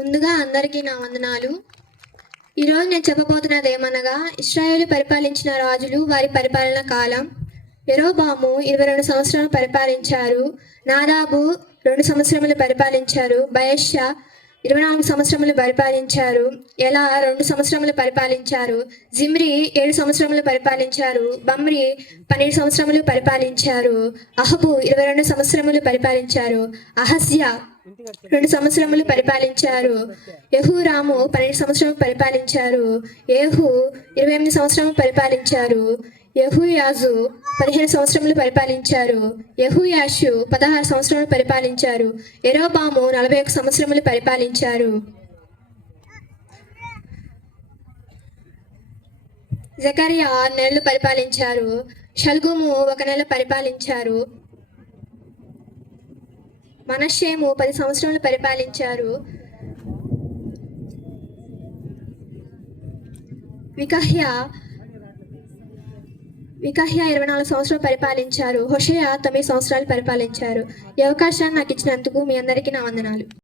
ముందుగా అందరికీ నా వందనాలు. ఈరోజు నేను చెప్పబోతున్నది ఏమనగా, ఇశ్రాయేలు పరిపాలించిన రాజులు వారి పరిపాలన కాలం. యెరోబాము 22 సంవత్సరాలు పరిపాలించారు. నాదాబు 2 సంవత్సరములు పరిపాలించారు. బయెషా 24 సంవత్సరములు పరిపాలించారు. ఎలా 2 సంవత్సరములు పరిపాలించారు. జిమ్రి 7 సంవత్సరములు పరిపాలించారు. బమ్రి 12 సంవత్సరములు పరిపాలించారు. అహబు 22 సంవత్సరములు పరిపాలించారు. అహజ్యా 2 సంవత్సరములు పరిపాలించారు. యెహోరాము 12 సంవత్సరములు పరిపాలించారు. యేహు 28 సంవత్సరములు పరిపాలించారు. యెహోయాజు 15 సంవత్సరములు పరిపాలించారు. యెహోయాషు 16 సంవత్సరములు పరిపాలించారు. యెరోబాము 41 సంవత్సరములు పరిపాలించారు. జకరియా 6 నెలలు పరిపాలించారు. షల్గుము 1 నెల పరిపాలించారు. మనష్షేము 10 సంవత్సరములు పరిపాలించారు. మికహ్యా 24 సంవత్సరాలు పరిపాలించారు. హోషేయ 9 సంవత్సరాలు పరిపాలించారు. ఈ అవకాశాన్ని నాకు ఇచ్చినందుకు మీ అందరికీ నా వందనాలు.